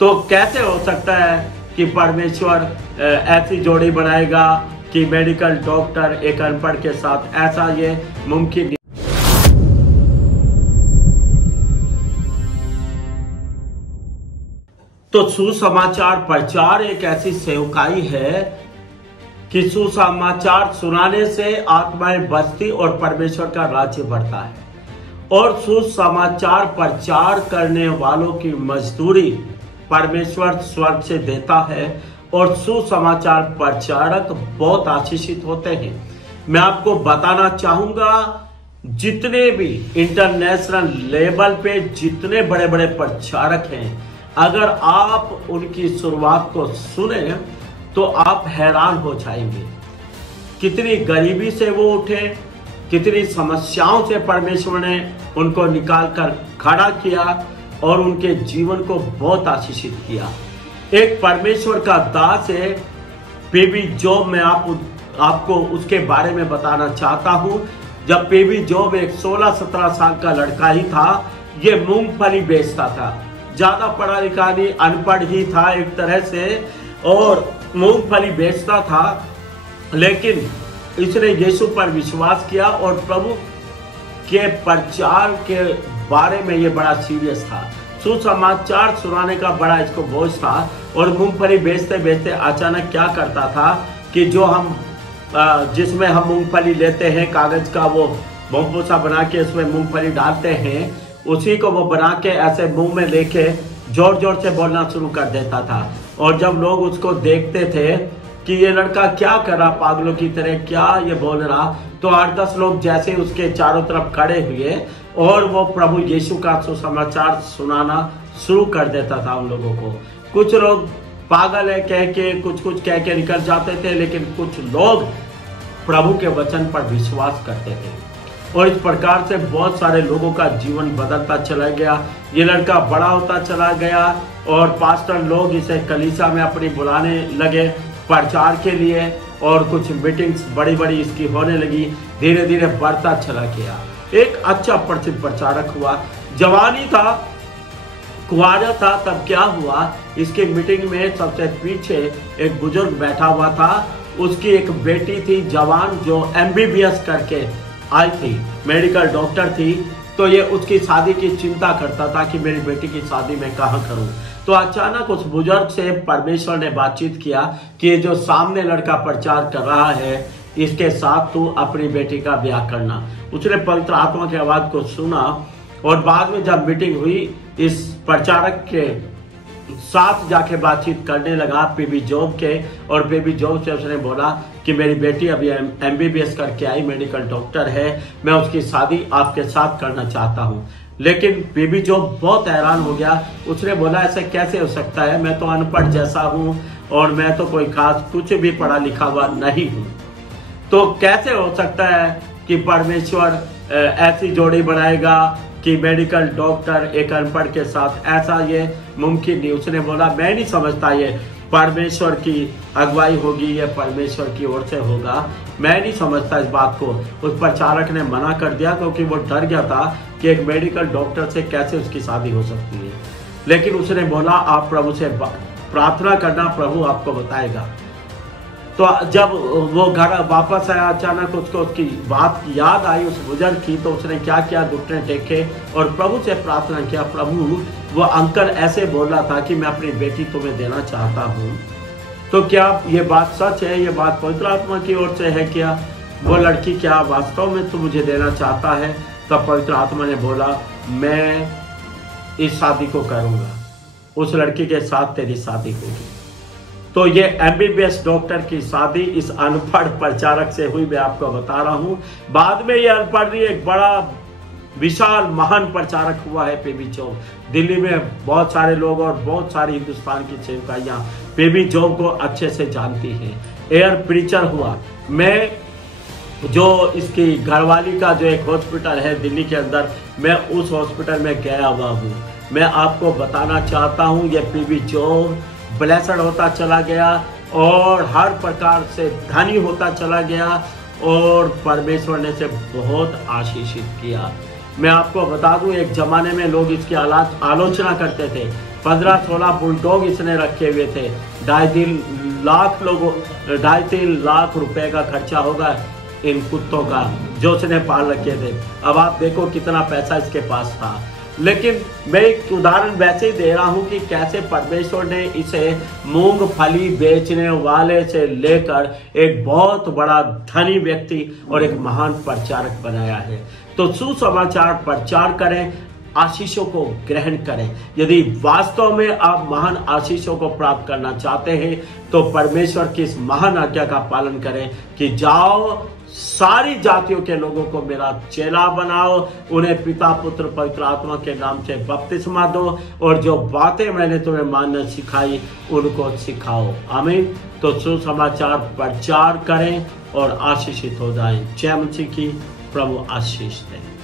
तो कैसे हो सकता है कि परमेश्वर ऐसी जोड़ी बनाएगा कि मेडिकल डॉक्टर एक अनपढ़ के साथ? ऐसा ये मुमकिन नहीं। तो सुसमाचार प्रचार एक ऐसी सेवकाई है कि सुसमाचार सुनाने से आत्माएं बचती और परमेश्वर का राज्य बढ़ता है। और सुसमाचार प्रचार करने वालों की मजदूरी परमेश्वर स्वर्ग से देता है और सुसमाचार प्रचारक बहुत आशीषित होते हैं। मैं आपको बताना चाहूंगा, जितने भी इंटरनेशनल लेवल पे जितने बड़े बड़े प्रचारक हैं, अगर आप उनकी शुरुआत को सुने तो आप हैरान हो जाएंगे। कितनी गरीबी से वो उठे, कितनी समस्याओं से परमेश्वर ने उनको निकाल कर खड़ा किया और उनके जीवन को बहुत आशीषित किया। एक परमेश्वर का दास है पीबी जॉब। मैं आपको उसके बारे में बताना चाहता हूं। जब पीबी जॉब एक 16-17 साल का लड़का ही था, ये मूंगफली बेचता था। ज्यादा पढ़ा लिखा नहीं, अनपढ़ ही था एक तरह से, और मूंगफली बेचता था। लेकिन इसने यीशु पर विश्वास किया और प्रभु के प्रचार के बारे में ये बड़ा सीरियस था। सुसमाचार सुनाने का बड़ा इसको बोझ था। और मूंगफली बेचते बेचते अचानक क्या करता था कि जो हम जिसमें हम मूंगफली लेते हैं, कागज का वो बोंपोसा बना के उसमें मूंगफली डालते हैं, उसी को वो बना के ऐसे मुंह में लेके जोर जोर से बोलना शुरू कर देता था। और जब लोग उसको देखते थे कि ये लड़का क्या कर रहा, पागलों की तरह क्या ये बोल रहा, तो 8-10 लोग जैसे उसके चारों तरफ खड़े हुए और वो प्रभु यीशु का सुसमाचार सुनाना शुरू कर देता था उन लोगों को। कुछ लोग पागल है कह के कुछ कह के निकल जाते थे, लेकिन कुछ लोग प्रभु के वचन पर विश्वास करते थे। और इस प्रकार से बहुत सारे लोगों का जीवन बदलता चला गया। ये लड़का बड़ा होता चला गया और पास्टर लोग इसे कलीसिया में अपनी बुलाने लगे प्रचार के लिए, और कुछ मीटिंग्स बड़ी बड़ी इसकी होने लगी। धीरे धीरे बढ़ता चला गया। एक अच्छा प्रसिद्ध प्रचारक हुआ। जवानी था, कुआरा था, तब क्या हुआ, इसकी मीटिंग में सबसे पीछे एक बुजुर्ग बैठा हुआ था। उसकी एक बेटी थी जवान, जो MBBS करके आई थी, मेडिकल डॉक्टर थी। तो ये उसकी शादी की चिंता करता था कि मेरी बेटी की शादी मैं कहाँ करूं। तो अचानक उस बुजुर्ग से परमेश्वर ने बातचीत किया कि ये जो सामने लड़का प्रचार कर रहा है, इसके साथ तू अपनी बेटी का ब्याह करना। उसने पवित्र आत्मा की आवाज को सुना और बाद में जब मीटिंग हुई, इस प्रचारक के साथ जाके बातचीत करने लगा पीबी जॉब के, और पीबी जॉब से उसने बोला कि मेरी बेटी अभी MBBS करके आई, मेडिकल डॉक्टर है, मैं उसकी शादी आपके साथ करना चाहता हूँ। लेकिन पीबी जॉब बहुत हैरान हो गया। उसने बोला ऐसे कैसे हो सकता है, मैं तो अनपढ़ जैसा हूँ और मैं तो कोई खास कुछ भी पढ़ा लिखा हुआ नहीं हूँ। तो कैसे हो सकता है कि परमेश्वर ऐसी जोड़ी बनाएगा कि मेडिकल डॉक्टर एक अनपढ़ के साथ? ऐसा ये मुमकिन नहीं। उसने बोला मैं नहीं समझता ये परमेश्वर की अगुवाई होगी, ये परमेश्वर की ओर से होगा, मैं नहीं समझता इस बात को। उस प्रचारक ने मना कर दिया क्योंकि वो डर गया था कि एक मेडिकल डॉक्टर से कैसे उसकी शादी हो सकती है। लेकिन उसने बोला आप प्रभु से प्रार्थना करना, प्रभु आपको बताएगा। तो जब वो घर वापस आया, अचानक उसको उसकी बात याद आई उस बुजुर्ग की। तो उसने क्या किया, घुटने टेके और प्रभु से प्रार्थना किया, प्रभु वो अंकल ऐसे बोल रहा था कि मैं अपनी बेटी तुम्हें देना चाहता हूँ, तो क्या ये बात सच है, ये बात पवित्र आत्मा की ओर से है क्या? वो लड़की क्या वास्तव में तो मुझे देना चाहता है? तब पवित्र आत्मा ने बोला मैं इस शादी को करूँगा, उस लड़की के साथ तेरी शादी होगी। तो ये MBBS डॉक्टर की शादी इस अनपढ़ प्रचारक से हुई, मैं आपको बता रहा हूं। बाद में ये अनपढ़ एक बड़ा विशाल महान प्रचारक हुआ है पीबी जॉब। दिल्ली में बहुत सारे लोग और बहुत सारी हिंदुस्तान की सेवकाइयां पीबी जॉब को अच्छे से जानती हैं। एयर प्रीचर हुआ। मैं जो इसकी घरवाली का जो एक हॉस्पिटल है दिल्ली के अंदर, मैं उस हॉस्पिटल में गया हुआ हूँ। मैं आपको बताना चाहता हूँ ये पीबी जॉब ब्लेसड होता चला गया और हर प्रकार से धनी होता चला गया और परमेश्वर ने इसे बहुत आशीषित किया। मैं आपको बता दूं, एक जमाने में लोग इसकी आलोचना करते थे, 15-16 बुलडॉग इसने रखे हुए थे। 2.5 लाख रुपए का खर्चा होगा इन कुत्तों का जो उसने पाल रखे थे। अब आप देखो कितना पैसा इसके पास था। लेकिन मैं एक उदाहरण वैसे ही दे रहा हूं कि कैसे परमेश्वर ने इसे मूंगफली बेचने वाले से लेकर एक बहुत बड़ा धनी व्यक्ति और एक महान प्रचारक बनाया है। तो सुसमाचार प्रचार करें, आशीषों को ग्रहण करें। यदि वास्तव में आप महान आशीषों को प्राप्त करना चाहते हैं तो परमेश्वर की इस महान आज्ञा का पालन करें कि जाओ सारी जातियों के लोगों को मेरा चेला बनाओ, उन्हें पिता पुत्र पवित्र आत्मा के नाम से बपतिस्मा दो और जो बातें मैंने तुम्हें मानना सिखाई उनको सिखाओ। आमीन। तो सुसमाचार प्रचार करें और आशीषित हो जाएं। जय मसीह की। प्रभु आशीष दें।